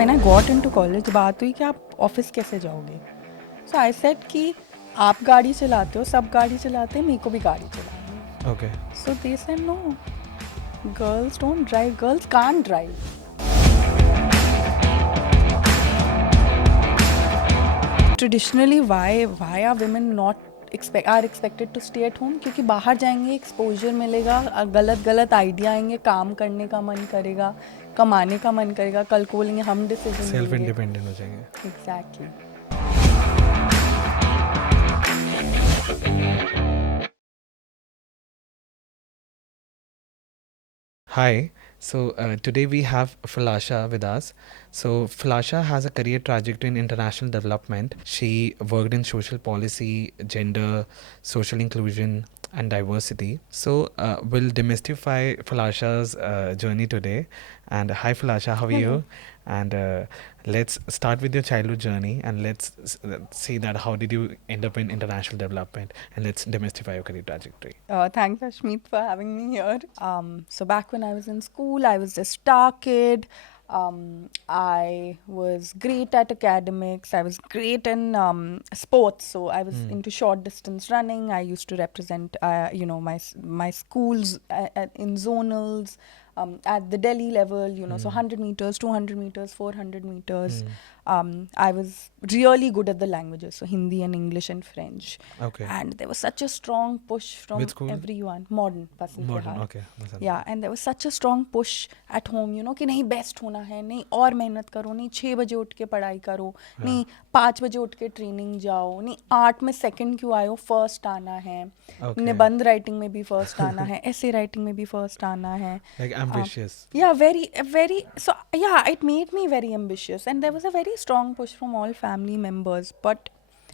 when I got into college बात हुई कि आप ऑफिस कैसे जाओगे. So I said कि आप गाड़ी चलाते हो, सब गाड़ी चलाते हैं, मेरे को भी गाड़ी चलानी है. Okay. So they said no, girls don't drive, girls can't drive. Traditionally why are women not are expected to stay at home? क्योंकि बाहर जाएंगे एक्सपोजर मिलेगा, गलत आइडिया आएंगे, काम करने का मन करेगा, कमाने का मन करेगा, कल को बोलेंगे हम डिसीजन सेल्फ इंडिपेंडेंट हो जाएंगे. Exactly. Hi. So today we have Phalasha with us. So Phalasha has a career trajectory in international development. She worked in social policy, gender, social inclusion, and diversity. So we'll demystify Phalasha's journey today. And hi Phalasha, how are you? And let's start with your childhood journey, and let's see that how did you end up in international development, and let's demystify your career trajectory. Thanks, Ashmeet, for having me here. So back when I was in school, I was this star kid. I was great at academics. I was great in sports. So I was into short distance running. I used to represent, my schools in zonals. At the Delhi level, so 100 meters, 200 meters, 400 meters. I was really good at the languages, so Hindi and English and French. Okay. And there was such a strong push from Which school? everyone. Modern. Modern. Okay. Yeah, and there was such a strong push at home, कि नहीं best होना है, नहीं और मेहनत करो, नहीं 6 बजे उठ के पढ़ाई करो, नहीं 5 बजे उठ के ट्रेनिंग जाओ, नहीं 8 में सेकंड क्यों आए हो, फर्स्ट आना है, निबंध राइटिंग में भी फर्स्ट आना है, ऐसे राइटिंग में भी फर्स्ट आना है. Like ambitious. Yeah, very. So yeah, it made me very ambitious, and there was a very strong push from all family members. But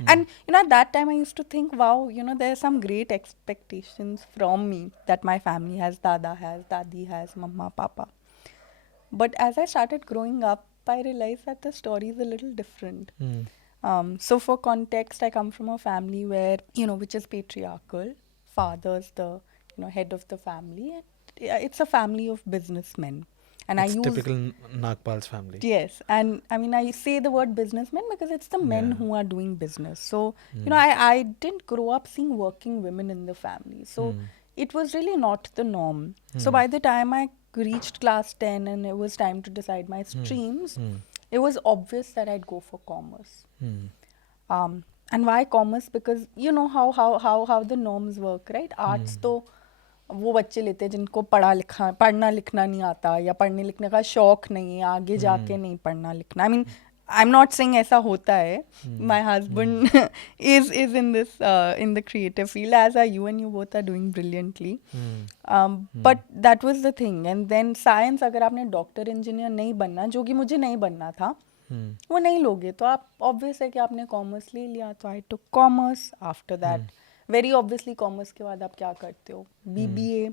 and at that time I used to think, wow, there are some great expectations from me that my family has, dada has, dadi has, mama, papa. But as I started growing up, I realized that the story is a little different. So for context, I come from a family where, which is patriarchal. Father's the, head of the family. And it's a family of businessmen. And It's typical Nagpal's family. Yes, and I mean, I say the word businessmen because it's the men who are doing business. So, I didn't grow up seeing working women in the family. So, it was really not the norm. So, by the time I reached class 10 and it was time to decide my streams, it was obvious that I'd go for commerce. And why commerce? Because you know how the norms work, right? Arts तो वो बच्चे लेते हैं जिनको पढ़ना लिखना नहीं आता या पढ़ने लिखने का शौक नहीं है, आगे जाके नहीं पढ़ना लिखना. I mean, I'm not saying ऐसा होता है. My husband is in this in the creative field, as are you, and you both are doing brilliantly. But that was the thing. And then science, अगर आपने doctor engineer नहीं बनना, जो कि मुझे नहीं बनना था, वो नहीं लोगे तो आप ऑब्वियस है कि आपने कॉमर्स ले लिया. तो I took commerce. After that very obviously commerce के बाद आप क्या करते हो, BBA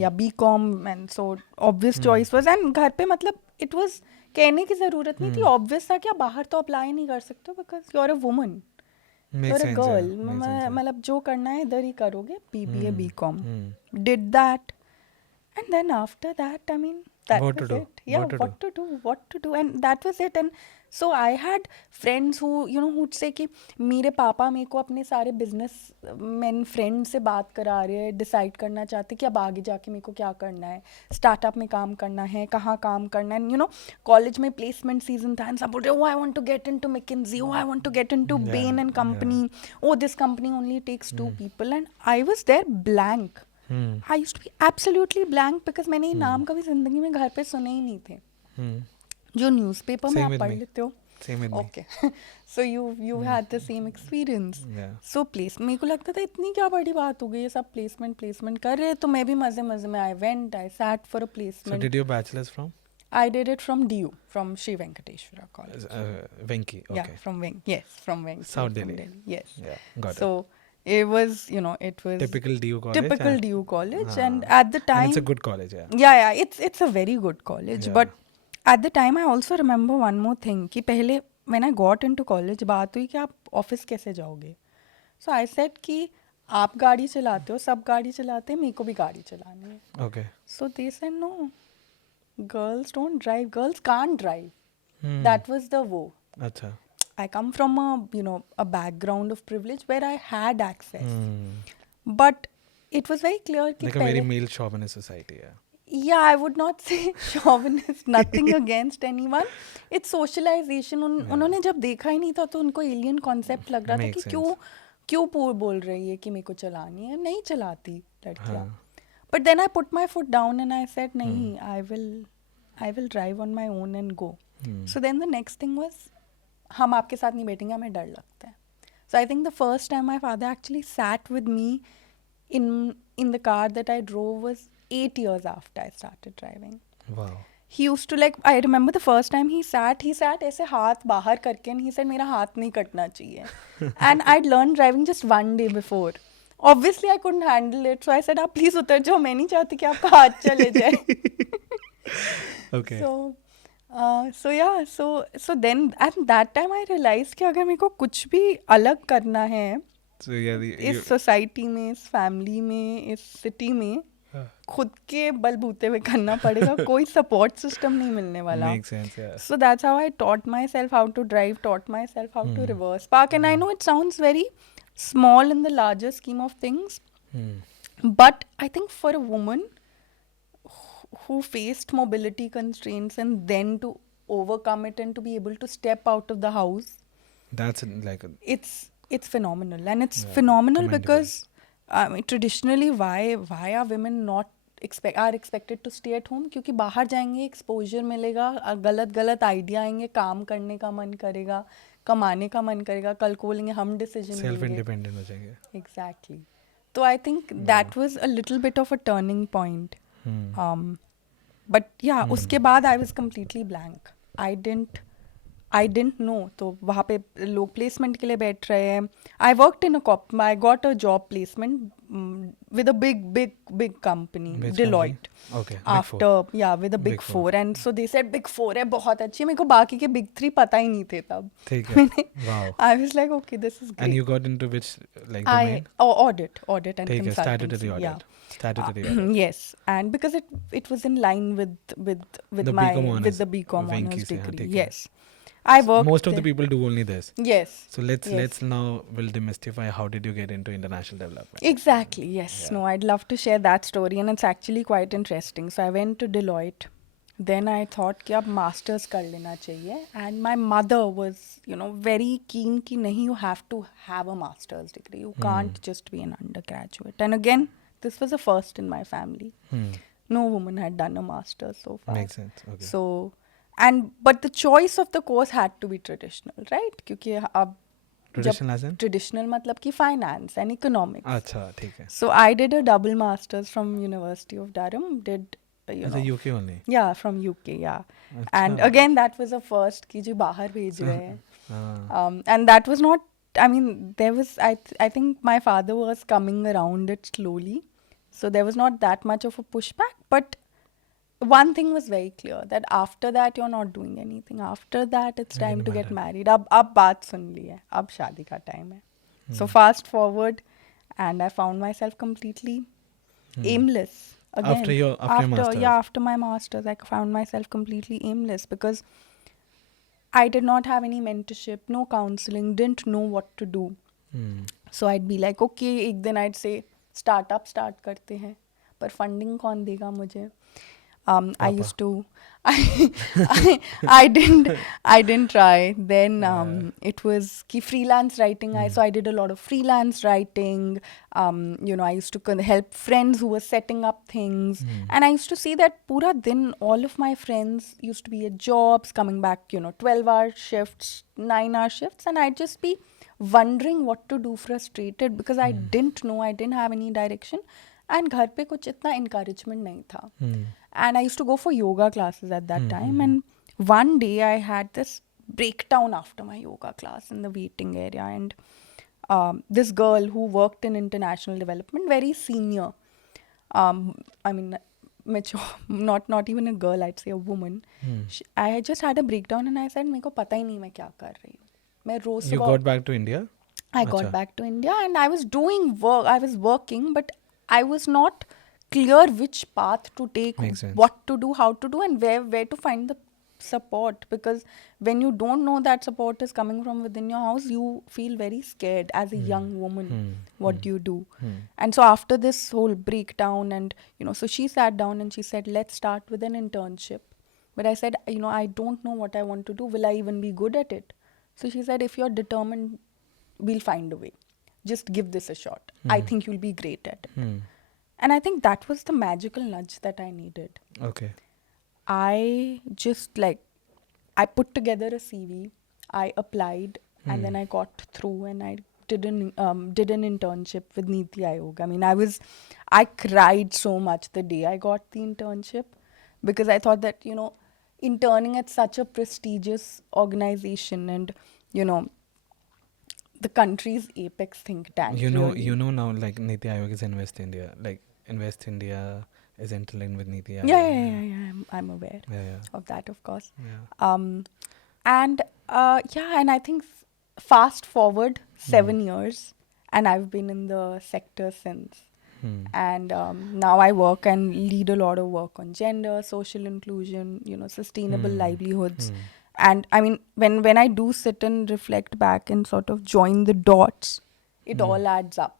या BCom. And so obvious choice was. And घर पे मतलब इट वाज कहने की ज़रूरत नहीं थी, ऑब्वियस था कि आप बाहर तो अप्लाई नहीं कर सकते because you are a woman, you are a girl. मतलब जो करना है इधर ही करोगे, BBA BCom. Did that and then after that, I mean, that what was to do? it. Yeah, what to do, and that was it. And so I had friends who who'd say कि मेरे पापा मेरे को अपने सारे business man friend से बात करा रहे हैं, डिसाइड करना चाहते कि अब आगे जाके मेरे को क्या करना है, स्टार्टअप में काम करना है, कहाँ काम करना है. एंड कॉलेज में प्लेसमेंट सीजन था एंड सब बोल रहे, oh I want to get into McKinsey, oh I want to get into Bain and Company, oh this company only takes 2 people. And I was there blank. I used to be absolutely blank because मैंने ये नाम कभी जिंदगी में घर पे सुने ही नहीं थे. जो न्यूज़पेपर में आप पढ़ लेते हो. Same with me. Okay. So you had the same experience. Yeah. So मेरे को लगता था इतनी क्या बड़ी बात हो गई, ये सब प्लेसमेंट कर रहे, तो मैं भी मजे में I sat for a placement. So did you bachelor's from? I did it from DU, from Sri Venkateshwara College. Venki. Okay. Yeah, from Venki. Yes, from Venki. South Delhi. Yes. Yeah, got it. So it was, it was Typical DU college. Typical DU college, and at the time, and it's a good college, yeah. Yeah, it's a very good college. Yeah. But at the time, I also remember one more thing कि पहले when I got into college बात हुई कि आप office कैसे जाओगे. So I said कि आप गाड़ी चलाते हो, सब गाड़ी चलाते हैं, मेरे को भी गाड़ी चलानी है. Okay. So they said no, girls don't drive, girls can't drive. That was the wo. अच्छा. I come from a background of privilege where I had access, but it was very clear कि Like a very पहले, male chauvinist society. Yeah. yeah, I would not say chauvinist, nothing against anyone. It's socialization. उन्होंने जब देखा ही नहीं था तो उनको alien concept लग रहा था कि Makes क्यों sense. क्यों बोल रही है कि मेरे को चलानी है, नहीं चलाती लड़कियाँ. हाँ. But then I put my foot down and I said नहीं, I will drive on my own and go. So then the next thing was, हम आपके साथ नहीं बैठेंगे, हमें डर लगता है. So I think the first time my father actually sat with me in the car that I drove was 8 years after I started driving. Wow. He used to, like, I remember the first time he sat ऐसे हाथ बाहर करके and he said मेरा हाथ नहीं कटना चाहिए. And I'd learned driving just one day before. Obviously I couldn't handle it, so I said आप please उतर जाओ, मैं नहीं चाहती कि आपका हाथ चले जाए. Okay. So then at that time I realized कि अगर मेरे को कुछ भी अलग करना है So yeah, इस सोसाइटी में, इस फैमिली में, इस सिटी में, खुद के बलबूते पे करना पड़ेगा. कोई सपोर्ट सिस्टम नहीं मिलने वाला. Makes sense. Yeah. So that's how I taught myself how to drive, taught myself how to reverse park. And I know it sounds very small in the larger scheme of things, but I think for a woman who faced mobility constraints and then to overcome it and to be able to step out of the house, That's like a, it's phenomenal. And it's Yeah, phenomenal commendable. because traditionally why are women not are expected to stay at home? क्योंकि बाहर जाएंगे, exposure मिलेगा, गलत idea आएंगे, काम करने का मन करेगा, कमाने का मन करेगा, कल को बोलेंगे हम डिसीजन self लेंगे. independent हो जाएंगे. Exactly. So I think that was a little bit of a turning point. But yeah, उसके बाद I was completely blank. I didn't know. तो वहाँ पे लोग प्लेसमेंट के लिए बैठ रहे हैं. I worked in I got a job placement with a big company, Which Deloitte. company? Okay. With a big Big four. Four. And so they said big four है, बहुत अच्छी है. मेरे को बाकी के big three पता ही नहीं थे तब. ठीक है. Wow. I was like, okay, this is great. And you got into which like domain? Audit and ठीक है. consultancy. Statutory audit. Yeah. Statutory audit. Yes, and because it was in line with The my BCom honors. with the BCom Venki honors se, हाँ, degree. ठीक है. Yes, I worked. Most of the there. people do only this. Yes. So let's Yes. now we'll demystify how did you get into international development? Exactly. Yes. Yeah. No, I'd love to share that story, and it's actually quite interesting. So I went to Deloitte. Then I thought कि अब masters कर लेना चाहिए, and my mother was very keen कि नहीं, you have to have a master's degree. You can't just be an undergraduate. And again, this was a first in my family. No woman had done a master's so far. Makes sense. Okay. So, but the choice of the course had to be traditional, right? क्योंकि अब Traditional as in? traditional मतलब कि finance and economics. अच्छा ठीक है. So I did a double masters from University of Durham. Did As a UK only. Yeah, from UK. Yeah, अच्छा. and again that was a first कि जो बाहर भेज रहे हैं. हाँ. And that was not. I mean, there was. I think my father was coming around it slowly, so there was not that much of a pushback. But one thing was very clear, that after that you're not doing anything. After that it's time to get married. अब बात सुन ली है, अब शादी का time है. So fast forward, and I found myself completely aimless. Again, After your masters. after my masters, I found myself completely aimless because I did not have any mentorship, no counseling, didn't know what to do. So I'd be like, okay, एक दिन I'd say startup start करते हैं, पर funding कौन देगा मुझे? I used to, I didn't try. Then it was ki freelance writing. So I did a lot of freelance writing. I used to help friends who were setting up things. And I used to see that pura din, all of my friends used to be at jobs, coming back, 12-hour shifts, 9-hour shifts. And I'd just be wondering what to do, frustrated, because I didn't know, I didn't have any direction. And घर पे कुछ इतना encouragement नहीं था. And I used to go for yoga classes at that time. And one day I had this breakdown after my yoga class in the waiting area. And this girl who worked in international development, very senior, I mean, mature, not even a girl, I'd say a woman. I had just had a breakdown and I said, मेरे को पता ही नहीं मैं क्या कर रही हूँ. मैं रोज You got back to India? I got back to India and I was doing work. I was working, but I was not clear which path to take, what to do, how to do, and where to find the support, because when you don't know that support is coming from within your house, you feel very scared as a young woman. What do you do? And so after this whole breakdown, and so she sat down and she said, let's start with an internship. But I said, I don't know what I want to do. Will I even be good at it? So she said, if you're determined, we'll find a way. Just give this a shot. I think you'll be great at it. And I think that was the magical nudge that I needed. Okay. I just I put together a CV, I applied, and then I got through, and I did an internship with Niti Aayog. I mean, I cried so much the day I got the internship, because I thought that, interning at such a prestigious organization, and, the country's apex think tank. You know really. now, like Niti Aayog is Invest India. Like Invest India is interlinked with Niti Aayog. Yeah. I'm aware of that, of course. Yeah. And I think fast forward 7 years, and I've been in the sector since. And now I work and lead a lot of work on gender, social inclusion, sustainable livelihoods. And I mean, when I do sit and reflect back and sort of join the dots, it all adds up.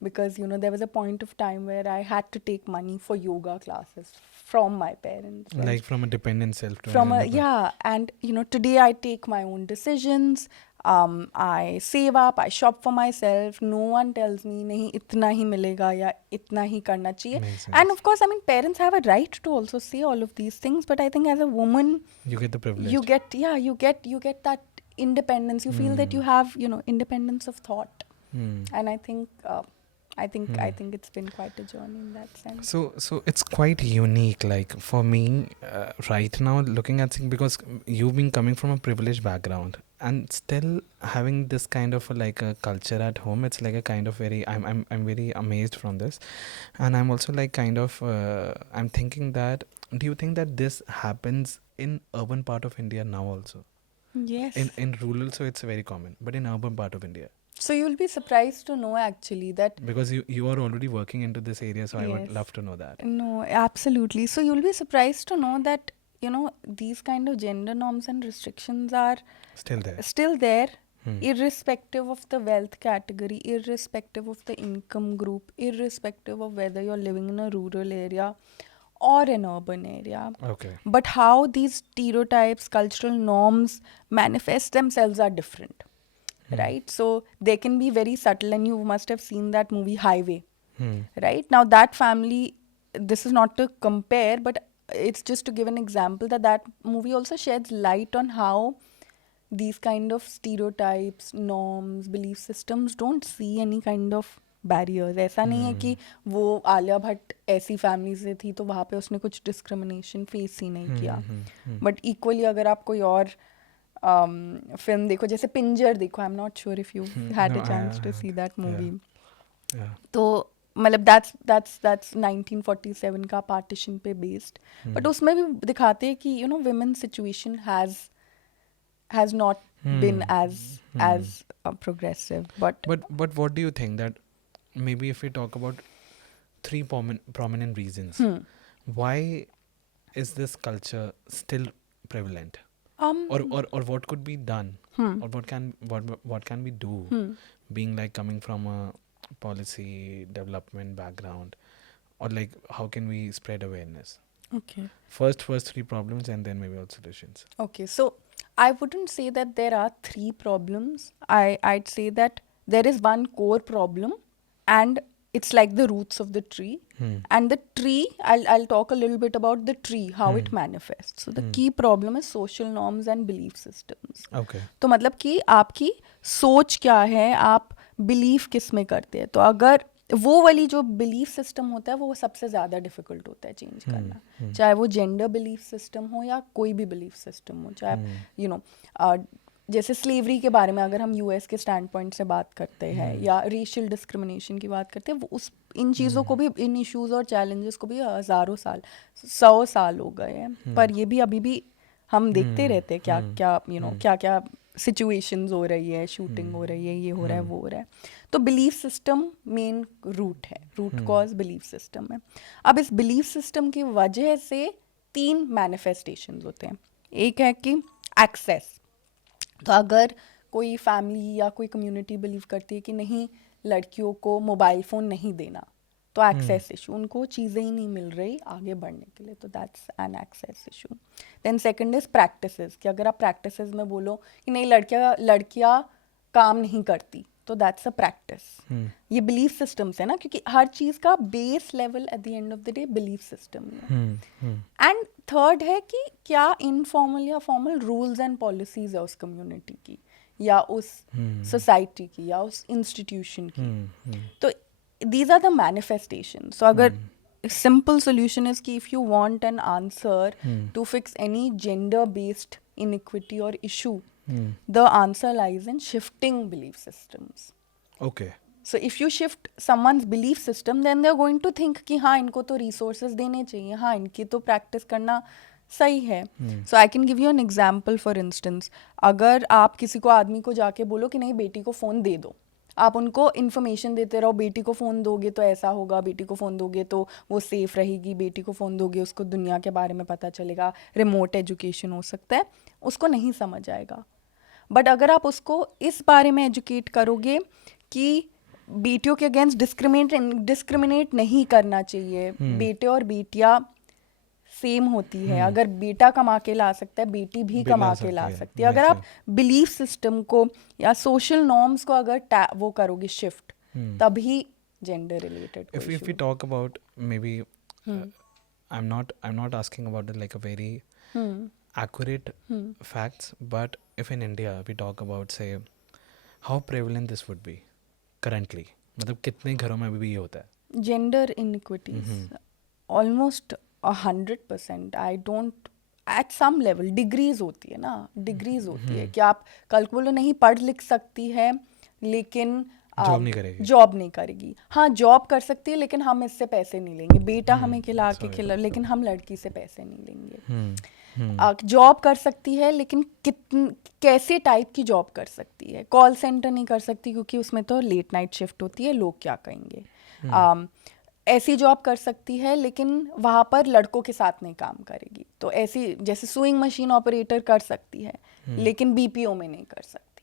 Because, there was a point of time where I had to take money for yoga classes from my parents. Like from a dependent self to And, today I take my own decisions. I save up, I shop for myself. No one tells me, nahi, itna hi milega ya itna hi karna chahiye. And of course, I mean, parents have a right to also say all of these things. But I think as a woman, you get the privilege. You get that independence. You feel that you have, independence of thought. And I think it's been quite a journey in that sense. So it's quite unique. Like for me, right now, looking at Singh, because you've been coming from a privileged background and still having this kind of a culture at home. It's like a kind of I'm very amazed from this, and I'm also like kind of I'm thinking that, do you think that this happens in urban part of India now also? Yes. In rural, so it's very common, but in urban part of India. So you'll be surprised to know actually that... Because you are already working into this area, so yes. I would love to know that. No, absolutely. So you'll be surprised to know that, these kind of gender norms and restrictions are... Still there. Irrespective of the wealth category, irrespective of the income group, irrespective of whether you're living in a rural area or an urban area. Okay. But how these stereotypes, cultural norms manifest themselves are different. Right? So they can be very subtle, and you must have seen that movie Highway. Right? Now that family, this is not to compare, but it's just to give an example that movie also sheds light on how these kind of stereotypes, norms, belief systems don't see any kind of barriers. ऐसा नहीं है कि वो आलिया भट्ट ऐसी family से थी तो वहाँ पे उसने कुछ डिस्क्रिमिनेशन फेस ही नहीं किया. बट इक्वली अगर आप कोई और फिल्म देखो, जैसे पिंजर देखो, I am not sure if you had a chance to see that movie. तो मतलब that's 1947 का पार्टीशन पे बेस्ड. बट उसमें भी दिखाते हैं कि women's situation has not been as progressive. But what do you think that maybe if we talk about three prominent reasons, why is this culture still prevalent? Or what could be done, or what can we do, being like coming from a policy development background, or like how can we spread awareness? Okay. First three problems, and then maybe all solutions. Okay, so I wouldn't say that there are three problems. I'd say that there is one core problem, and it's like the roots of the tree. And the tree, I'll talk a little bit about the tree, how it manifests. So the key problem is social norms and belief systems. Okay. तो मतलब कि आपकी सोच क्या है, आप believe किस में करते हैं. तो अगर वो वाली जो बिलीफ सिस्टम होता है वो सबसे ज़्यादा डिफिकल्ट होता है चेंज करना. चाहे वो जेंडर बिलीफ सिस्टम हो या कोई भी बिलीफ सिस्टम हो, चाहे जैसे स्लेवरी के बारे में अगर हम यूएस के स्टैंड पॉइंट से बात करते हैं, या रेशियल डिस्क्रिमिनेशन की बात करते हैं, वो इन चीज़ों को भी, इन इश्यूज और चैलेंजेस को भी हज़ारों साल, 100 साल हो गए हैं, पर ये भी अभी भी हम देखते रहते हैं क्या सिचुएशंस हो रही है, शूटिंग हो रही है, ये हो रहा है, वो हो रहा है. तो बिलीफ सिस्टम मेन रूट है, रूट कॉज बिलीफ सिस्टम है. अब इस बिलीफ सिस्टम की वजह से 3 मैनिफेस्टेशंस होते हैं. एक है कि एक्सेस। तो अगर कोई फैमिली या कोई कम्युनिटी बिलीव करती है कि नहीं, लड़कियों को मोबाइल फ़ोन नहीं देना, तो एक्सेस इशू, उनको चीज़ें ही नहीं मिल रही आगे बढ़ने के लिए, तो that's an access issue. Then second is practices, कि अगर आप प्रैक्टिसेस में बोलो कि नहीं, लड़कियां काम नहीं करती, तो दैट्स अ प्रैक्टिस। ये बिलीफ सिस्टम्स है ना, क्योंकि हर चीज़ का base level at the end of the day belief system ही है। एंड थर्ड है कि क्या इनफॉर्मल या फॉर्मल रूल्स एंड पॉलिसीज है उस कम्युनिटी की, या उस सोसाइटी की, या उस इंस्टीट्यूशन की। तो these are the manifestations. So agar simple solution is कि if you want an answer to fix any gender based inequity or issue, the answer lies in shifting belief systems. Okay. So if you shift someone's belief system, then they're going to think कि हाँ, इनको तो resources देने चाहिए, हाँ, इनकी तो practice करना सही है. So I can give you an example. For instance, अगर आप किसी को आदमी को जाके बोलो कि नहीं, बेटी को फ़ोन दे दो, आप उनको इन्फॉर्मेशन देते रहो, बेटी को फ़ोन दोगे तो ऐसा होगा, बेटी को फ़ोन दोगे तो वो सेफ़ रहेगी, बेटी को फ़ोन दोगे उसको दुनिया के बारे में पता चलेगा, रिमोट एजुकेशन हो सकता है, उसको नहीं समझ आएगा. बट अगर आप उसको इस बारे में एजुकेट करोगे कि बेटियों के अगेंस्ट डिस्क्रिमिनेट नहीं करना चाहिए, बेटे और बेटियां सेम होती है, अगर बेटा कमा के ला सकता है, बेटी भी कमा के ला सकती है. अगर आप बिलीफ सिस्टम को या सोशल नॉर्म्स को अगर वो करोगे शिफ्ट, तभी gender related. If we talk about maybe, I'm not asking about like a very accurate facts, but if in India we talk about, say, how prevalent this would be currently, मतलब कितने घरों में अभी भी ये होता है? Gender inequities almost 100%. I don't, at some level degrees होती है ना, डिग्रीज होती है कि आप कल को बोलो नहीं, पढ़ लिख सकती है लेकिन जॉब नहीं करेगी. हाँ, जॉब कर सकती है लेकिन हम इससे पैसे नहीं लेंगे, बेटा हमें खिला लेकिन हम लड़की से पैसे नहीं लेंगे. जॉब कर सकती है लेकिन कैसे टाइप की जॉब कर सकती है, कॉल सेंटर नहीं कर सकती क्योंकि उसमें तो लेट नाइट शिफ्ट होती है, लोग क्या कहेंगे. ऐसी जॉब कर सकती है लेकिन वहाँ पर लड़कों के साथ नहीं काम करेगी, तो ऐसी जैसे सुइंग मशीन ऑपरेटर कर सकती है लेकिन बीपीओ में नहीं कर सकती.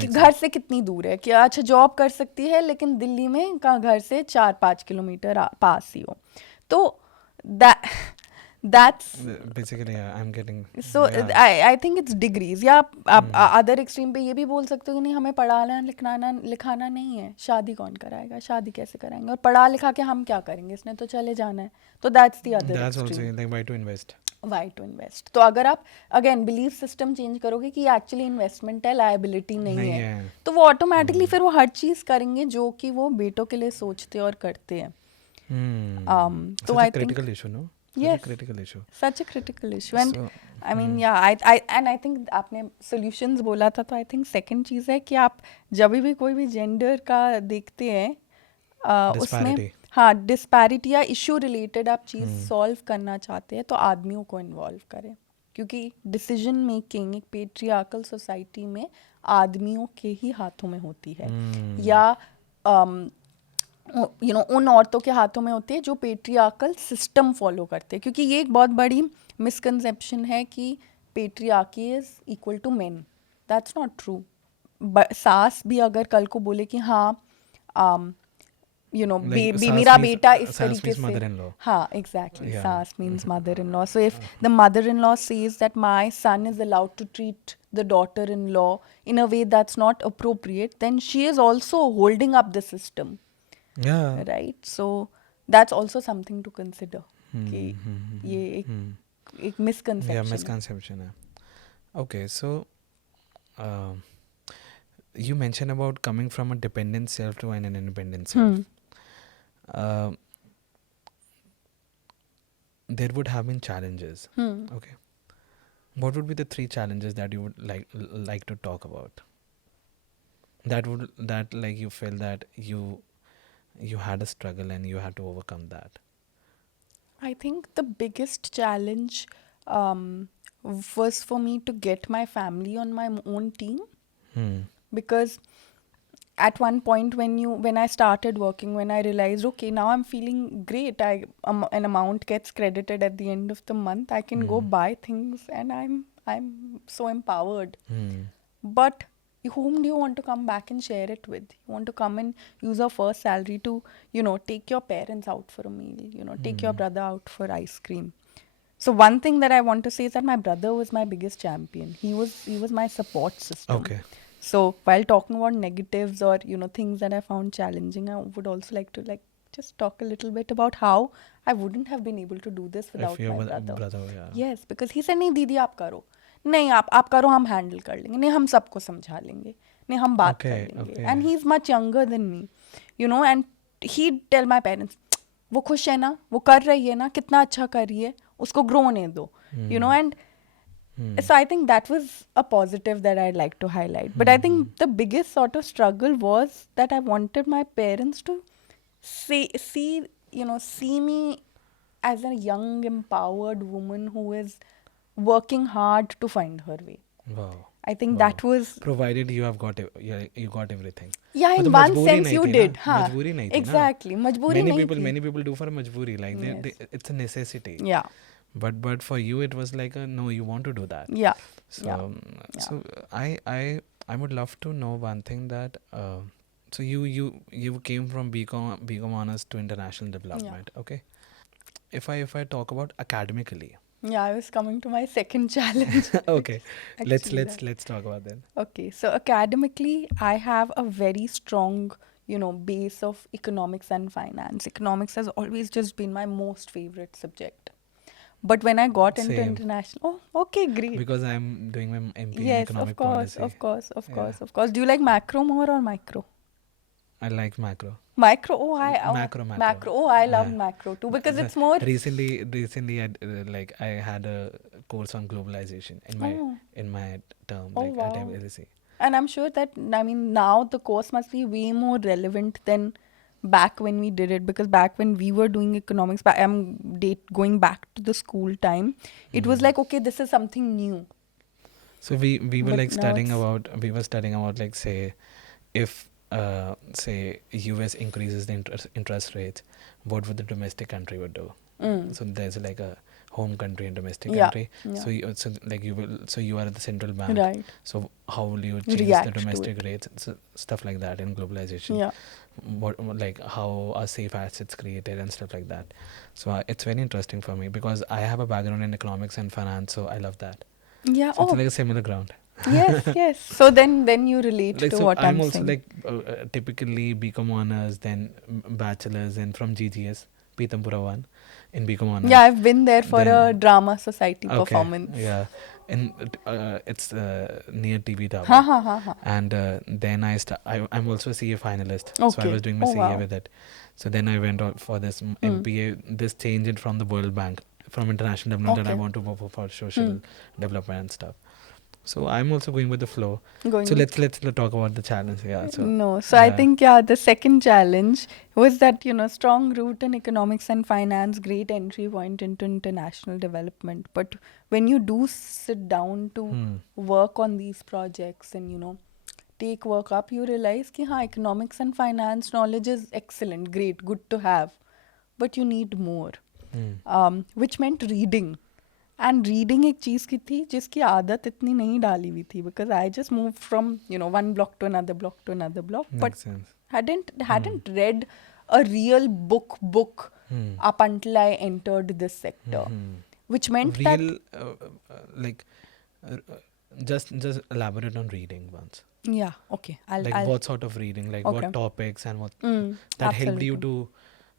कि घर से कितनी दूर है, कि अच्छा जॉब कर सकती है लेकिन दिल्ली में का घर से 4-5 किलोमीटर पास ही हो, तो that's basically I'm getting, so I think it's degrees. या आप अदर एक्सट्रीम पे ये भी बोल सकते हो कि नहीं, हमें पढ़ाना लिखाना नहीं है, शादी कौन कराएगा, शादी कैसे कराएंगे, और पढ़ा लिखा के हम क्या करेंगे, इसने तो चले जाना है. तो that's the other extreme. like why to invest. तो अगर आप अगेन बिलीफ सिस्टम चेंज करोगे कि एक्चुअली इन्वेस्टमेंट है, लायबिलिटी नहीं है, तो वो ऑटोमेटिकली फिर वो हर चीज़ करेंगे जो कि वो बेटों के लिए सोचते और करते हैं. तो I think critical issue, no? Yes, critical issue. Such a critical issue. And so, I mean, yeah, I think आपने solutions बोला था, तो I think second चीज़ है कि आप जब भी कोई भी gender का देखते हैं उसमें, हाँ, डिस्पैरिटी या इशू रिलेटेड आप चीज़ सॉल्व करना चाहते हैं, तो आदमियों को इन्वॉल्व करें, क्योंकि डिसीजन मेकिंग एक पेट्रियार्कल सोसाइटी में आदमियों के ही हाथों में होती है, या उन औरतों के हाथों में होती है जो पेट्रियार्कल सिस्टम फॉलो करते हैं. क्योंकि ये एक बहुत बड़ी मिसकंसेप्शन है कि patriarchy is equal to men. That's not true. सास भी अगर कल को बोले कि हाँ, मेरा बेटा इस तरीके से, हाँ, एग्जैक्टली, सास means mother in law. So if the mother in law says that my son is allowed to treat the daughter-in-law in a way that's not appropriate, then she is also holding up the system. Yeah. Right? So that's also something to consider. कि ये एक misconception. Yeah, misconception है. Okay, so you mentioned about coming from a dependent self to an independent self. There would have been challenges. Okay. What would be the 3 challenges that you would like to talk about? That like you feel that you had a struggle and you had to overcome that. I think the biggest challenge was for me to get my family on my own team. Because at one point when I started working, when I realized, okay, now I'm feeling great. An amount gets credited at the end of the month. I can go buy things, and I'm so empowered. But whom do you want to come back and share it with? You want to come and use your first salary to, take your parents out for a meal, take your brother out for ice cream. So one thing that I want to say is that my brother was my biggest champion. He was my support system. Okay. So while talking about negatives or things that I found challenging, I would also like to just talk a little bit about how I wouldn't have been able to do this without If you my have a brother. brother, yeah. Yes, because he said, नहीं दीदी आप करो, नहीं आप करो, हम handle कर लेंगे, नहीं हम सबको समझा लेंगे, नहीं हम बात कर लेंगे. And he's much younger than me, and he'd tell my parents, वो खुश है ना, वो कर रही है ना, कितना अच्छा कर रही है, उसको grow होने दो, and so I think that was a positive that I'd like to highlight. But I think the biggest sort of struggle was that I wanted my parents to see me as a young, empowered woman who is working hard to find her way. Wow. I think that was... Provided you have got you got everything. Yeah, in one sense you did. हाँ, मजबूरी नहीं थी ना. exactly. मजबूरी नहीं थी. Many people do for मजबूरी. Like it's a necessity. Yeah. But for you it was like no, you want to do that. Yeah. So so I would love to know one thing that so you came from BCom honors to international development. Okay. If I talk about academically. Yeah, I was coming to my second challenge. Okay. Actually, let's talk about that. Okay, so academically, I have a very strong, base of economics and finance. Economics has always just been my most favorite subject. But when I got into international... Oh, okay, great. Because I'm doing my MP in yes, economic of course, policy. Of course. Do you like macro more or micro? I like macro. Macro? Oh, Macro. Oh, I love macro too because it's more... Recently, I had a course on globalization in my term, at LSE. And I'm sure that, now the course must be way more relevant than back when we did it, because back when we were doing economics, I'm going back to the school time, it was like, okay, this is something new. So we were studying about like say if say US increases the interest rates, what would the domestic country would do? So there's like a home country and domestic country. Yeah. So you are at the central bank. Right. So how will you change React the domestic rates? So stuff like that in globalization. Yeah. How are safe assets created and stuff like that. So it's very interesting for me because I have a background in economics and finance, so I love that. Yeah. So it's like a similar ground. Yes. So then you relate to so what I'm also saying. Typically BCom honors, then bachelors, and from GGS, Pitampura 1 in BCom honors. Yeah, I've been there for a drama society performance. Yeah, and it's near TV Tower. Ha. And then I'm also a CA finalist. Okay. So I was doing my CA wow. with it. So then I went on for this MPA. This changed it from the World Bank, from international development, and I want to go for social development and stuff. So I'm also going with the flow. So let's talk about the challenge. Yeah. So I think the second challenge was that strong root in economics and finance, great entry point into international development. But when you do sit down to work on these projects and take work up, you realize कि economics and finance knowledge is excellent, great, good to have, but you need more. Which meant reading. And reading एक चीज़ की थी जिसकी आदत इतनी नहीं डाली हुई थी, because I just moved from one block to another block, but hadn't read a real book up until I entered this sector, which meant just elaborate on reading once. Yeah, okay. I'll what sort of reading, what topics and what that helped you to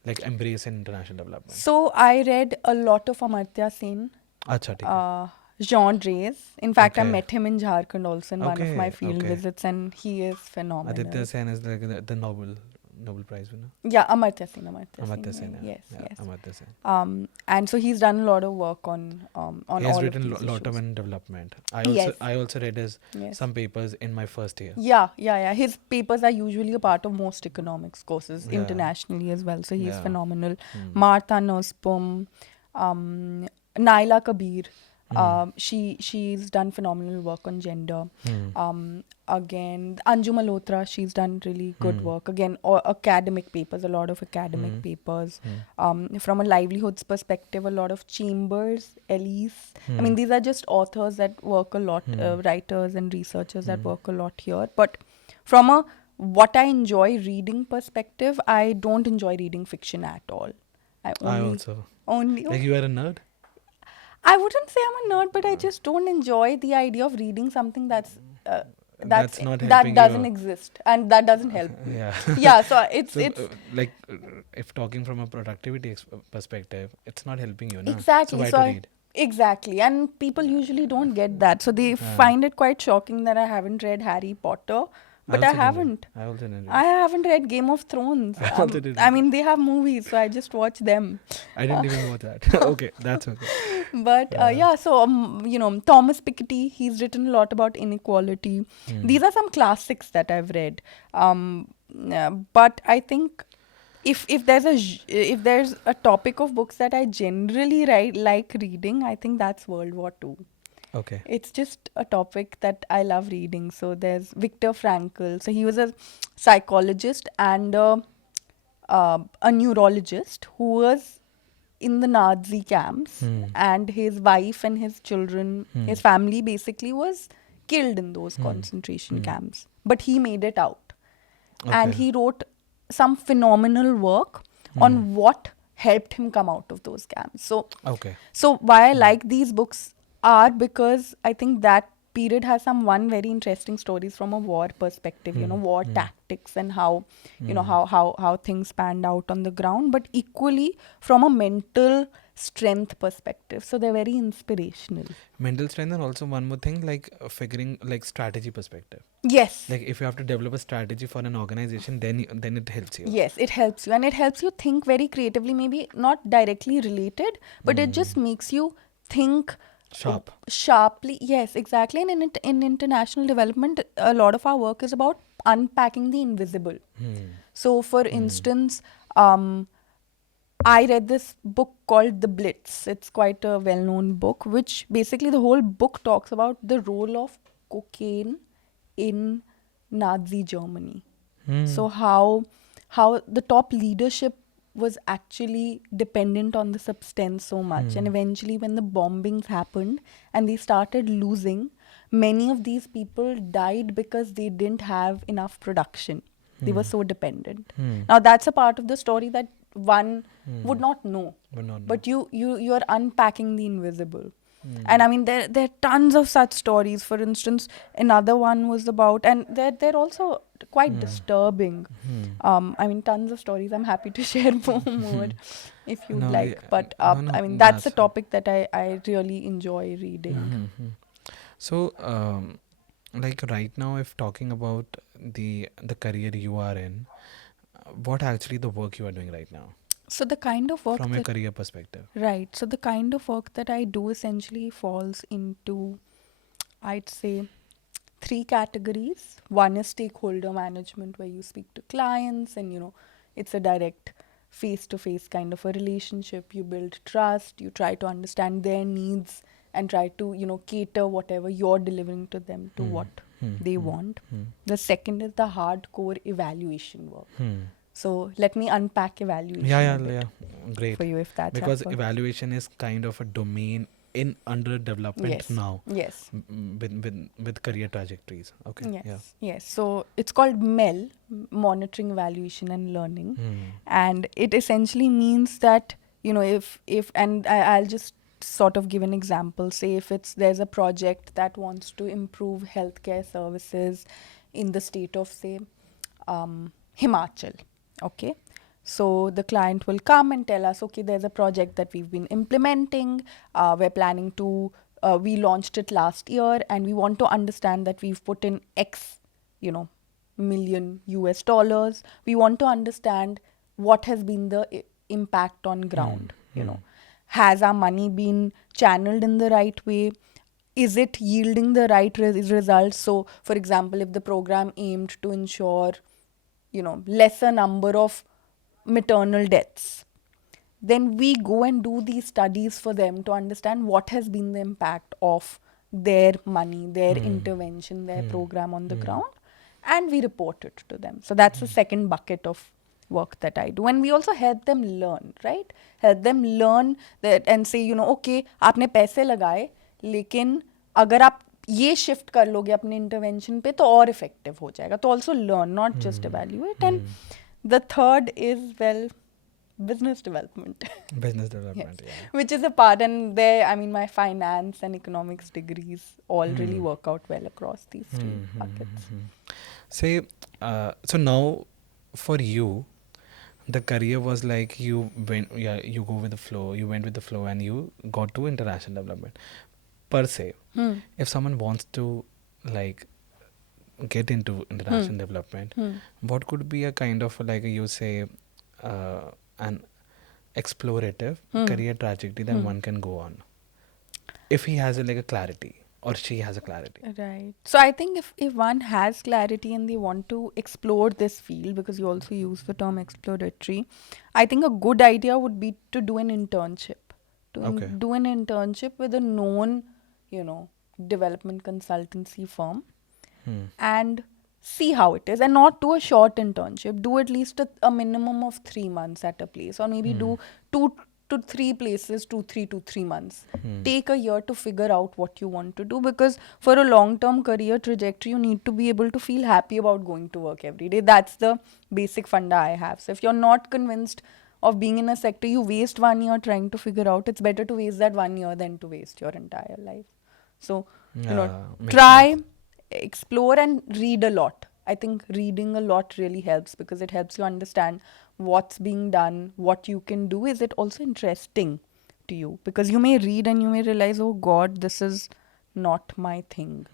embrace international development. So I read a lot of Amartya Sen. Jean Reyes. In fact, I met him in Jharkhand also in one of my field visits, and he is phenomenal. Amartya Sen is the Nobel Prize winner. Yeah, Amartya Sen. Yes. Amartya Sen. And so he's done a lot of work on he has written a lot on development. I also read his some papers in my first year. Yeah. His papers are usually a part of most economics courses internationally as well. So he's phenomenal. Martha Nussbaum, Naila Kabir. She's done phenomenal work on gender. Hmm. Again, Anju Malhotra, she's done really good work. Again, academic papers, a lot of academic papers. From a livelihoods perspective, a lot of Chambers, Elise. I mean, these are just authors that work a lot, writers and researchers that work a lot here. But from a what I enjoy reading perspective, I don't enjoy reading fiction at all. I I only, also. only, Like you are a nerd? I wouldn't say I'm a nerd, but I just don't enjoy the idea of reading something uh, That's not that helping doesn't you. exist and that doesn't help me. Yeah. Yeah, so it's So, it's like, if talking from a productivity perspective, it's not helping you, na? So exactly why so to I, read? exactly, and people usually don't get that, so they Uh, find it quite shocking that I haven't read Harry Potter, I but I also didn't read. haven't. I also didn't I read. haven't read Game of Thrones. I also didn't I read. mean, they have movies, so I just watch them. I didn't even watch that. Okay, that's okay. But yeah, so Thomas Piketty, he's written a lot about inequality. These are some classics that I've read. But I think if there's a topic of books that I generally like reading, I think that's World War II. Okay. It's just a topic that I love reading. So there's Viktor Frankl. So he was a psychologist and a neurologist who was in the Nazi camps, and his wife and his children, his family basically was killed in those concentration camps. But he made it out. And Okay. he wrote some phenomenal work on what helped him come out of those camps. Okay. So why I like these books are because I think that period has some one very interesting stories from a war perspective, war tactics and how, how things panned out on the ground, but equally from a mental strength perspective. So they're very inspirational. Mental strength, and also one more thing, like figuring like strategy perspective. Yes. Like if you have to develop a strategy for an organization, then it helps you. Yes, it helps you, and it helps you think very creatively, maybe not directly related, but it just makes you think Sharp. sharply. Yes, exactly. And in international development, a lot of our work is about unpacking the invisible. So, for instance, I read this book called The Blitz. It's quite a well-known book, which basically the whole book talks about the role of cocaine in Nazi Germany. So how the top leadership was actually dependent on the substance so much, and eventually when the bombings happened and they started losing, many of these people died because they didn't have enough production. They were so dependent. Now that's a part of the story that one would not know, But not. but you're unpacking the invisible. And I mean, there are tons of such stories. For instance, another one was about, and they're also quite disturbing. I mean, tons of stories. I'm happy to share more if you'd No, like. yeah, But no, I mean, that's a that's topic that I really enjoy reading. so. Like right now, if talking about the career you are in, what actually the work you are doing right now So the kind of work from a that career perspective? right. So the kind of work that I do essentially falls into, I'd say, three categories. One is stakeholder management, where you speak to clients and, it's a direct face to face kind of a relationship. You build trust, you try to understand their needs and try to, cater whatever you're delivering to them to what they want. The second is the hardcore evaluation work. So let me unpack evaluation Yeah, a bit yeah, great. for you if that's Because helpful. evaluation is kind of a domain in under development Yes. now, Yes. with career trajectories. Okay. Yes. Yeah. Yes. So it's called MEL, monitoring, evaluation, and learning, and it essentially means that if and I'll just sort of give an example. Say if there's a project that wants to improve healthcare services in the state of, say, Himachal. Okay. So the client will come and tell us, okay, there's a project that we've been implementing. We're planning to, we launched it last year, and we want to understand that we've put in X, million US dollars. We want to understand what has been the impact on ground. Has our money been channeled in the right way? Is it yielding the right results? So, for example, if the program aimed to ensure lesser number of maternal deaths, then we go and do these studies for them to understand what has been the impact of their money, their intervention, their program on the ground, and we report it to them. So that's the second bucket of work that I do. And we also help them learn, right? Help them learn that and say, okay, आपने पैसे लगाए, लेकिन अगर आप ये shift कर लोगे अपने इंटरवेंशन पे तो और इफेक्टिव हो जाएगा. तो also learn, not just evaluate. And the third is, well, business development. Business development, yeah. Which is a part, and there, I mean, my finance and economics degrees all really work out well across these three buckets. Say, so now for you, the career was like you went, you go with the flow, you went with the flow and you got to international development. Per se, if someone wants to like get into international development, what could be a kind of like you say an explorative career trajectory that one can go on if he has like a clarity or she has a clarity? Right. So I think if one has clarity and they want to explore this field, because you also use the term exploratory, I think a good idea would be to do an internship. Do an internship with a known, development consultancy firm and see how it is. And not do a short internship. Do at least a minimum of 3 months at a place, or maybe do 2 to 3 places, 3 to 3 months. Take a year to figure out what you want to do, because for a long-term career trajectory, you need to be able to feel happy about going to work every day. That's the basic funda I have. So if you're not convinced of being in a sector you waste 1 year trying to figure out, it's better to waste that 1 year than to waste your entire life. So, try, explore and read a lot. I think reading a lot really helps, because it helps you understand what's being done, what you can do. Is it also interesting to you? Because you may read and you may realize, oh God, this is not my thing.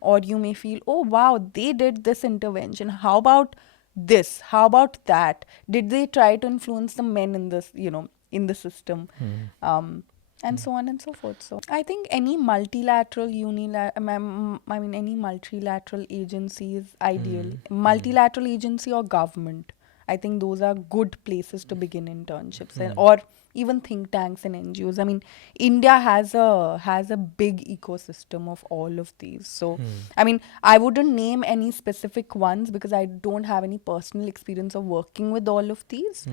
Or you may feel, oh wow, they did this intervention. How about this? How about that? Did they try to influence the men in this, in the system? And so on and so forth. So I think any multilateral, any multilateral agency is ideal. Multilateral agency or government. I think those are good places to begin internships, or even think tanks and NGOs. I mean, India has a big ecosystem of all of these. So, I mean, I wouldn't name any specific ones because I don't have any personal experience of working with all of these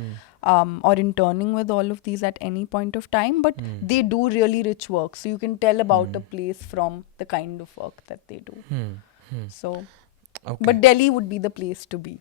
or interning with all of these at any point of time. But they do really rich work. So you can tell about a place from the kind of work that they do. So, but Delhi would be the place to be.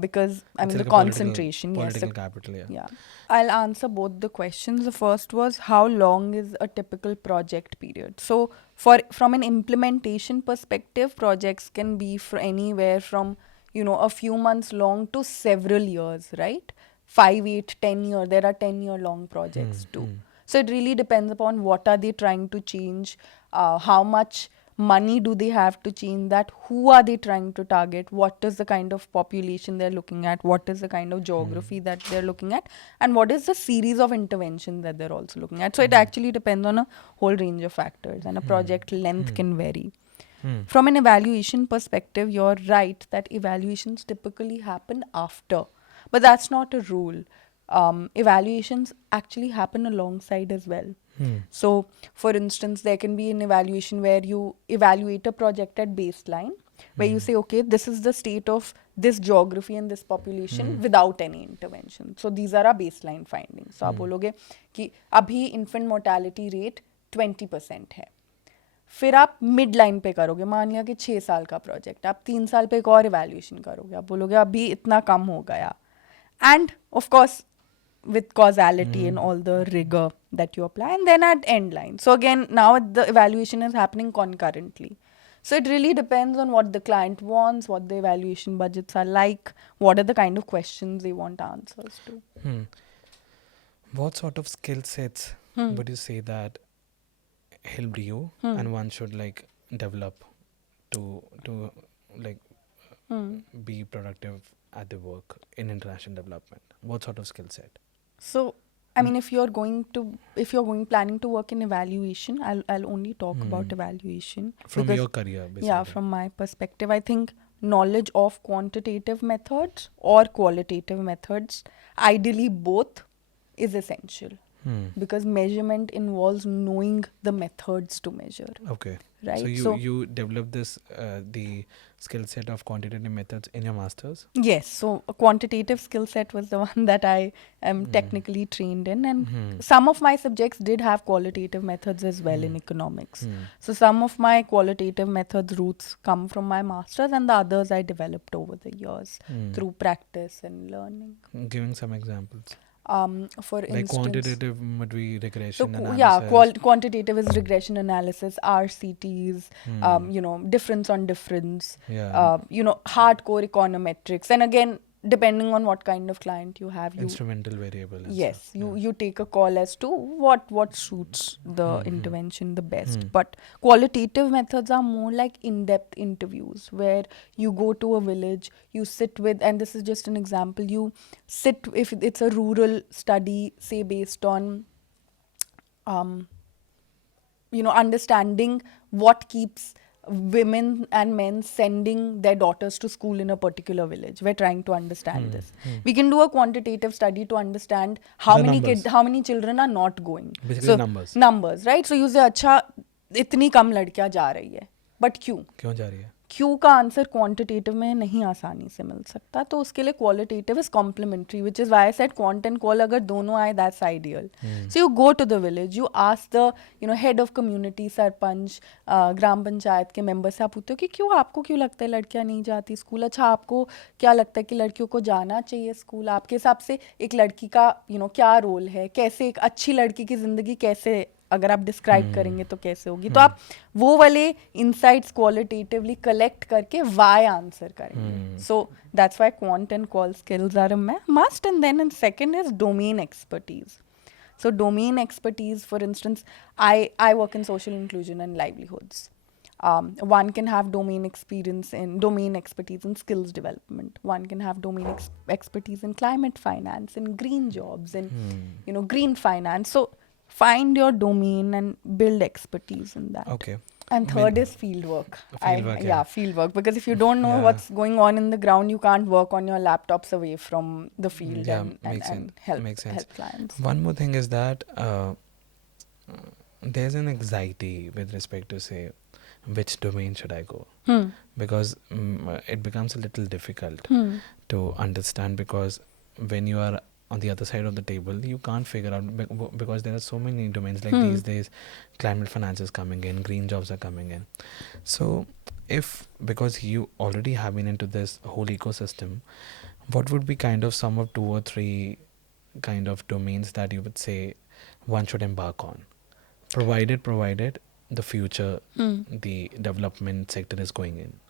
Because I mean, the concentration, political capital, yeah. I'll answer both the questions. The first was, how long is a typical project period? So from an implementation perspective, projects can be for anywhere from a few months long to several years, right? 5, 8, 10 years. There are 10-year long projects too. So it really depends upon what are they trying to change, how much money do they have to change that, who are they trying to target, what is the kind of population they're looking at, what is the kind of geography that they're looking at, and what is the series of interventions that they're also looking at. So it actually depends on a whole range of factors, and a project length can vary. From an evaluation perspective, you're right that evaluations typically happen after, but that's not a rule. Evaluations actually happen alongside as well. So, for instance, there can be an evaluation where you evaluate a project at baseline, where you say, okay, this is the state of this geography and this population without any intervention. So, these are our baseline findings. So, आप बोलोगे कि अभी infant mortality rate 20% है. फिर आप mid line पे करोगे, मान लिया कि 6 साल का प्रोजेक्ट, आप 3 साल पे एक और इवैल्यूएशन करोगे, आप बोलोगे अभी इतना कम हो गया. And of course, with causality and all the rigor that you apply, and then at end line. So again, now the evaluation is happening concurrently. So it really depends on what the client wants, what the evaluation budgets are like, what are the kind of questions they want answers to. What sort of skill sets would you say that helped you and one should like develop to like be productive at the work in international development? What sort of skill set? So, I mean, if you're planning to work in evaluation, I'll only talk about evaluation. From your career, basically. Yeah, from my perspective, I think knowledge of quantitative methods or qualitative methods, ideally both, is essential. Because measurement involves knowing the methods to measure. Okay. Right. So you developed this the skill set of quantitative methods in your masters. Yes. So a quantitative skill set was the one that I am technically trained in, and some of my subjects did have qualitative methods as well in economics. So some of my qualitative methods roots come from my masters, and the others I developed over the years through practice and learning. Giving some examples. For Like instance, quantitative would be regression analysis. yeah, quantitative is regression analysis, RCTs, difference on difference, Yeah. hardcore econometrics, and again, depending on what kind of client you have, Instrumental variable. And yes, stuff. you take a call as to what suits the intervention the best. But qualitative methods are more like in-depth interviews where you go to a village, you sit with, and this is just an example, you sit, if it's a rural study, say based on understanding what keeps women and men sending their daughters to school in a particular village. We're trying to understand this. We can do a quantitative study to understand how many children are not going. Basically numbers, right? So you say, अच्छा इतनी कम लड़कियां जा रही है, but क्यों जा रही है? क्यों का आंसर क्वांटिटेटिव में नहीं आसानी से मिल सकता, तो उसके लिए qualitative is complementary, which is why I said quant and qual अगर दोनों आए that's ideal. So you go to the village, you ask the head of community, sarpanch, gram panchayat के मेंबर से आप पूछते हो कि क्यों, आपको क्यों लगता है लड़कियां नहीं जाती स्कूल, अच्छा आपको क्या लगता है कि लड़कियों को जाना चाहिए स्कूल, आपके हिसाब से एक लड़की का क्या रोल है, कैसे एक अच्छी लड़की की जिंदगी कैसे अगर आप डिस्क्राइब करेंगे तो कैसे होगी. तो आप वो वाले इनसाइट्स क्वालिटेटिवली कलेक्ट करके वाई आंसर करेंगे. So that's why quant and qual skills are a must. And then in second is domain expertise. So domain expertise, for instance, I work in social inclusion and livelihoods. One can have domain expertise in skills development. One can have domain expertise in climate finance, in green jobs, in green finance. So find your domain and build expertise in that. Okay. And third is field work. Field work. Because if you don't know Yeah. what's going on in the ground, you can't work on your laptops away from the field and help clients. One more thing is that there's an anxiety with respect to, say, which domain should I go? Because it becomes a little difficult to understand, because when you are on the other side of the table, you can't figure out, because there are so many domains, like these days climate finance is coming in, green jobs are coming in. So because you already have been into this whole ecosystem, what would be kind of some of 2 or 3 kind of domains that you would say one should embark on, provided the future the development sector is going in?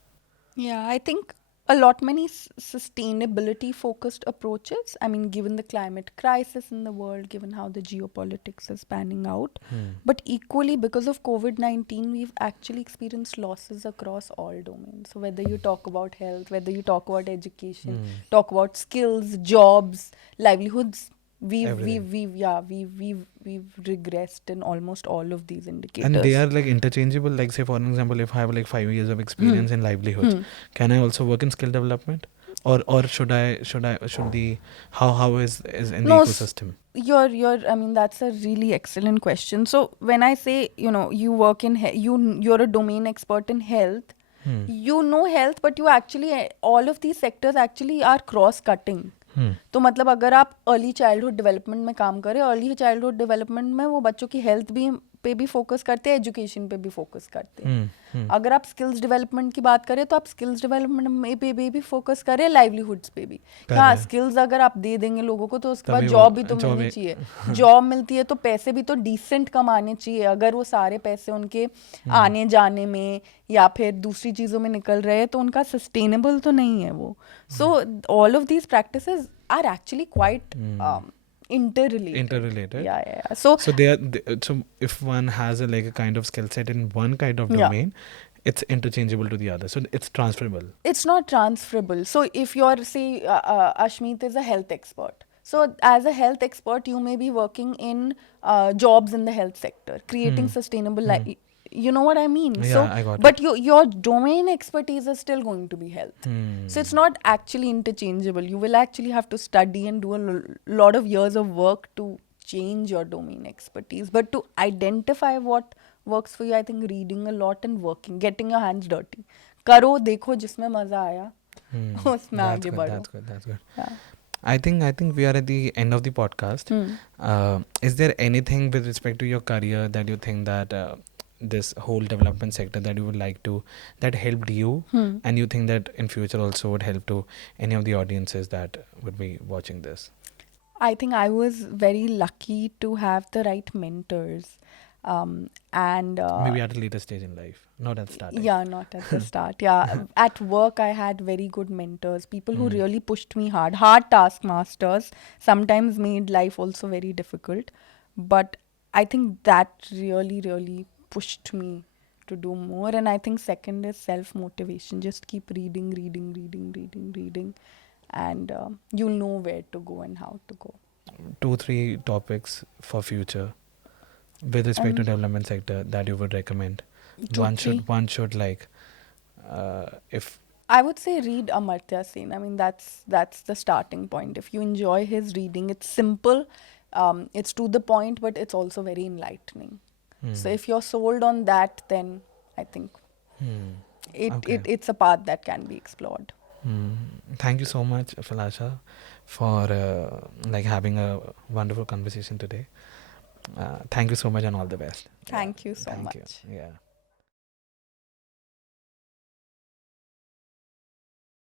Yeah, I think a lot many sustainability focused approaches. I mean, given the climate crisis in the world, given how the geopolitics is panning out, but equally because of COVID-19, we've actually experienced losses across all domains. So whether you talk about health, whether you talk about education, talk about skills, jobs, livelihoods, we've regressed in almost all of these indicators. And they are like interchangeable. Like, say for example, if I have like 5 years of experience in livelihoods, can I also work in skill development, or should the how is in the ecosystem? I mean, that's a really excellent question. So when I say you work in you're a domain expert in health, health, but you actually all of these sectors actually are cross cutting. तो मतलब अगर आप early childhood development में काम करें, early childhood development में वो बच्चों की हेल्थ पे भी फोकस करते हैं, एजुकेशन पे भी फोकस करते हैं. अगर आप स्किल्स डेवलपमेंट की बात करें तो आप स्किल्स डेवलपमेंट पे भी फोकस करें, लाइवलीहुड्स पे भी. हाँ, स्किल्स अगर आप दे देंगे लोगों को तो उसके बाद जॉब भी तो मिलनी चाहिए. जॉब मिलती है तो पैसे भी तो डिसेंट कमाने चाहिए. अगर वो सारे पैसे उनके आने जाने में या फिर दूसरी चीज़ों में निकल रहे हैं तो उनका सस्टेनेबल तो नहीं है वो. So all of these practices are actually quite interrelated. Yeah. So so if one has a kind of skill set in one kind of domain, it's interchangeable to the other, so it's transferable. It's not transferable. So if you're, say, Ashmeet is a health expert, so as a health expert you may be working in jobs in the health sector, creating sustainable You know what I mean? Yeah, So, I got but your domain expertise is still going to be health. Hmm. So it's not actually interchangeable. You will actually have to study and do a lot of years of work to change your domain expertise. But to identify what works for you, I think reading a lot and working, getting your hands dirty. करो देखो जिसमें मजा आया उसमें That's आगे good. बढ़ो. That's good. That's good. Yeah. I think we are at the end of the podcast. Is there anything with respect to your career that you think that this whole development sector that you would like to, that helped you, and you think that in future also would help to any of the audiences that would be watching this? I think I was very lucky to have the right mentors. And Maybe at a later stage in life, not at starting. yeah, not at the start. Yeah, at work I had very good mentors, people who really pushed me hard. Hard taskmasters sometimes made life also very difficult, but I think that really, really pushed me to do more. And I think second is self motivation. Just keep reading, reading, reading, reading, reading, and you'll know where to go and how to go. 2-3 topics for future with respect to development sector that you would recommend. Two, three. One should like if I would say read Amartya Sen. I mean, that's the starting point. If you enjoy his reading, it's simple, it's to the point, but it's also very enlightening. So if you're sold on that, then I think Okay. it's a path that can be explored. Thank you so much, Phalasha, for like having a wonderful conversation today. Thank you so much and all the best. Thank you so Thank much. you. Yeah.